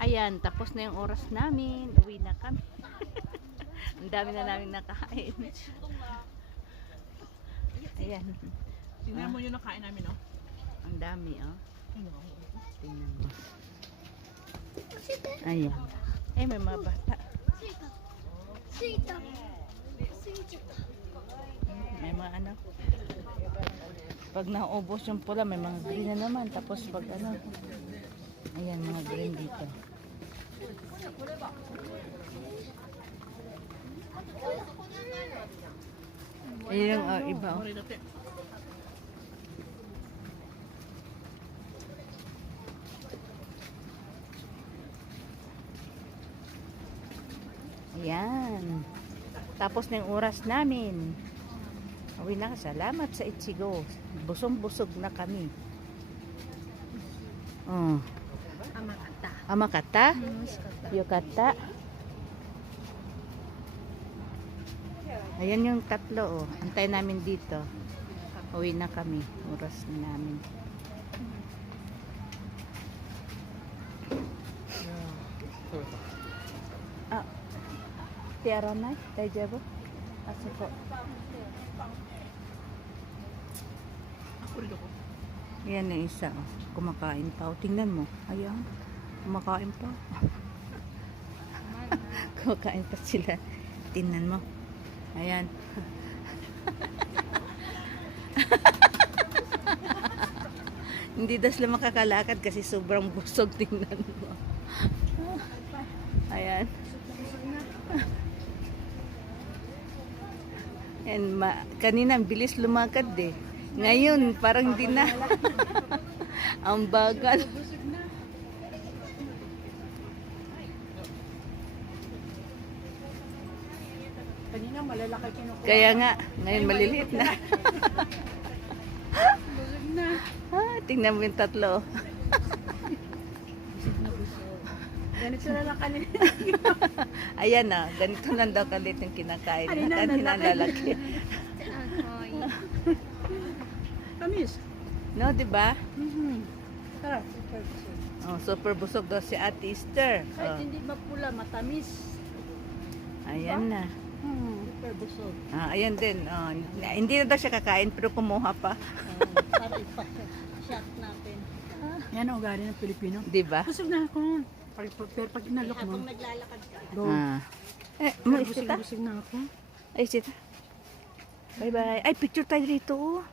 Ayan, tapos na yung oras namin. Uwi na kami. Ang dami na namin nakain. Ayan. Tingnan mo yung nakain namin, no? Ang dami, oh. Tingnan mo. Ayan. Ay, may mga bata. May mga ano. Pag naubos yung pula, may mga green na naman. Tapos pag ano. Ayan, mga green dito. Ayan yung iba, oh. Ayan. Tapos na yung oras namin. Uwi na. Salamat sa Ichigo. Busog-busog na kami. Oh. Amakata. Amakata? Yokata? Ayan yung tatlo, oh. Antay namin dito. Uwi na kami. Oras na namin. Ah. Tiara na? Tayo Aso po. Ako rin ako. Yan yung isa, oh. Kumakain pa. O, tingnan mo. Ayan. Kumakain pa. Kumakain pa sila. Tingnan mo. Ayan. Hindi daw sila makakalakad kasi sobrang busog. Tingnan mo. Ayan. And kanina ang bilis lumakad eh. Ngayon parang hindi na. Ang bagal. Kanina malalaki kinukuha. Kaya nga, ngayon maliliit na. Busog na. Tingnan mo yung tatlo. Busog na busog. Ganito na lang kanina. Ayan na, ganito lang daw kalit yung kinakain. Kanina, Kanina lalaki. lalaki. Kamis. No, di ba? Tara, super busog. Oh, super busog daw si Ate Esther. Kahit Oh, hindi mapula, matamis. ayan na. Super busog. Ayan din. Oh, hindi na daw siya kakain pero kumuha pa. Para ipa-shot natin. Yan ang ugali ng Pilipino. Di ba? Busog na ako. Pero pag inalok mo, Ah. go. Mo isita? Busog na ako. Ay, isita. Bye-bye. Ay, picture tayo rito. Oh.